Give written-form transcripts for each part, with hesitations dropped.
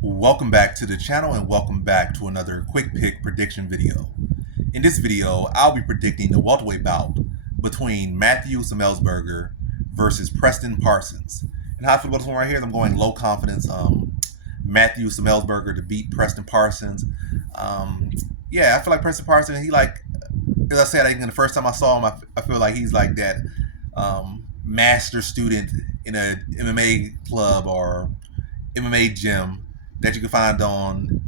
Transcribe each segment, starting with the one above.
Welcome back to the channel and welcome back to another quick pick prediction video. In this video, I'll be predicting the welterweight bout between Matthew Semelsberger versus Preston Parsons. And how I feel about this one right here is I'm going low confidence. Matthew Semelsberger to beat Preston Parsons. Yeah, I feel like Preston Parsons, as I said, the first time I saw him, I feel like he's like that master student in a MMA club or MMA gym that you can find on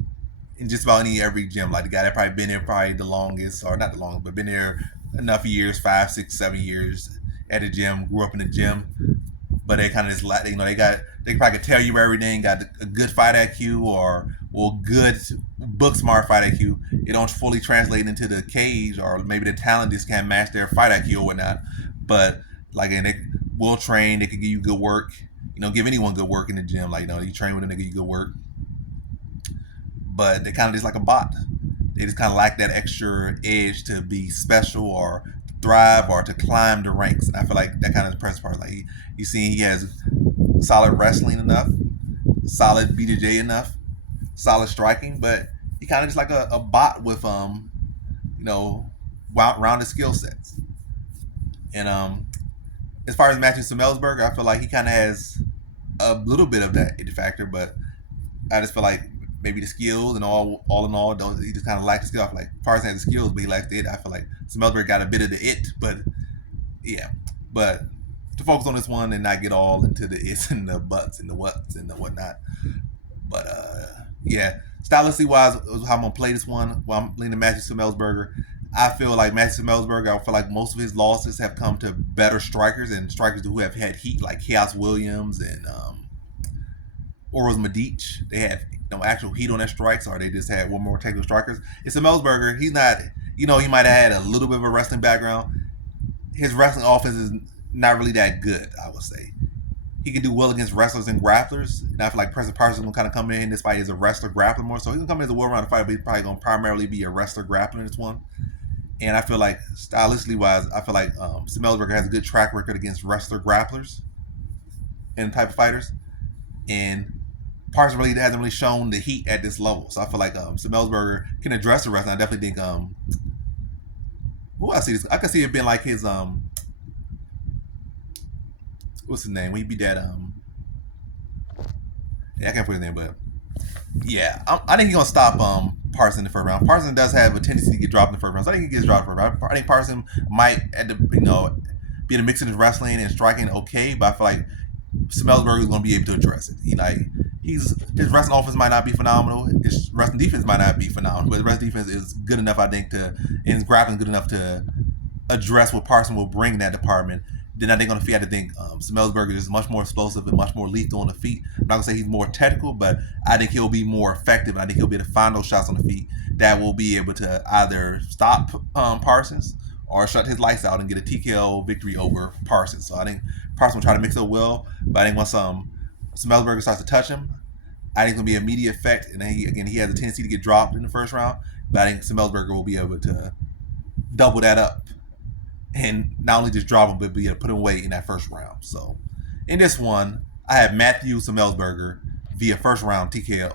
in just about every gym. Like the guy that probably been there probably the longest, or not the longest, but been there enough years, 5, 6, 7 years at the gym, grew up in the gym. But they kind of just like, they probably could tell you everything, got a good fight IQ or good book smart fight IQ. It don't fully translate into the cage, or maybe the talent just can't match their fight IQ or whatnot. But like, and they will train, they can give you good work. Give anyone good work in the gym. Like, you train with them, they give you good work. But they kind of just like a bot. They just kind of lack that extra edge to be special or thrive or to climb the ranks. And I feel like that kind of the press part. Like you see, he has solid wrestling enough, solid BJJ enough, solid striking, but he kind of just like a bot with rounded skill sets. And as far as Matthew Semelsberger, I feel like he kind of has a little bit of that it factor, but I just feel like maybe the skills and all in all, he just kind of lacks the skill. I feel like Parsons has the skills, but he lacks the it. I feel like Semelsberger got a bit of the it, but yeah. But to focus on this one and not get all into the its and the buts and the whats and the whatnot. But yeah, stylistically wise, how I'm gonna play this one. Well, I'm leaning Matthew Semelsberger. I feel like Matthew Semelsberger, I feel like most of his losses have come to better strikers and strikers who have had heat, like Chaos Williams and Oroz Medic. They have actual heat on their strikes, or they just had one more technical strikers. It's Semelsberger. He's not, he might have had a little bit of a wrestling background. His wrestling offense is not really that good, I would say. He can do well against wrestlers and grapplers. And I feel like Preston Parsons will kind of come in this fight as a wrestler grappler more. So he's going to come in as a well-rounded fighter, but he's probably going to primarily be a wrestler grappler in this one. And I feel like, stylistically wise, I feel like Semelsberger has a good track record against wrestler grapplers and type of fighters. And Parsons really hasn't really shown the heat at this level. So I feel like Semelsberger can address the wrestling. I definitely think I see this. I can see it being like his what's his name? When he beat that yeah, I can't put his name, but yeah, I think he's gonna stop Parsons in the first round. Parsons does have a tendency to get dropped in the first round, so I think he gets dropped in the first round. I think Parsons might be in a mix of his wrestling and striking okay, but I feel like Semelsberger is going to be able to address it. His wrestling offense might not be phenomenal. His wrestling defense might not be phenomenal, but his wrestling defense is good enough, I think, and his grappling good enough to address what Parsons will bring in that department. Then I think on the feet, I think Semelsberger is much more explosive and much more lethal on the feet. I'm not going to say he's more technical, but I think he'll be more effective. And I think he'll be able to find those shots on the feet that will be able to either stop Parsons or shut his lights out and get a TKO victory over Parsons. So I think Parsons will try to mix it well, but I think once Semelsberger starts to touch him, I think it's going to be an immediate effect. And then he has a tendency to get dropped in the first round, but I think Semelsberger will be able to double that up and not only just drop him, but be able to put him away in that first round. So in this one, I have Matthew Semelsberger via first round TKO.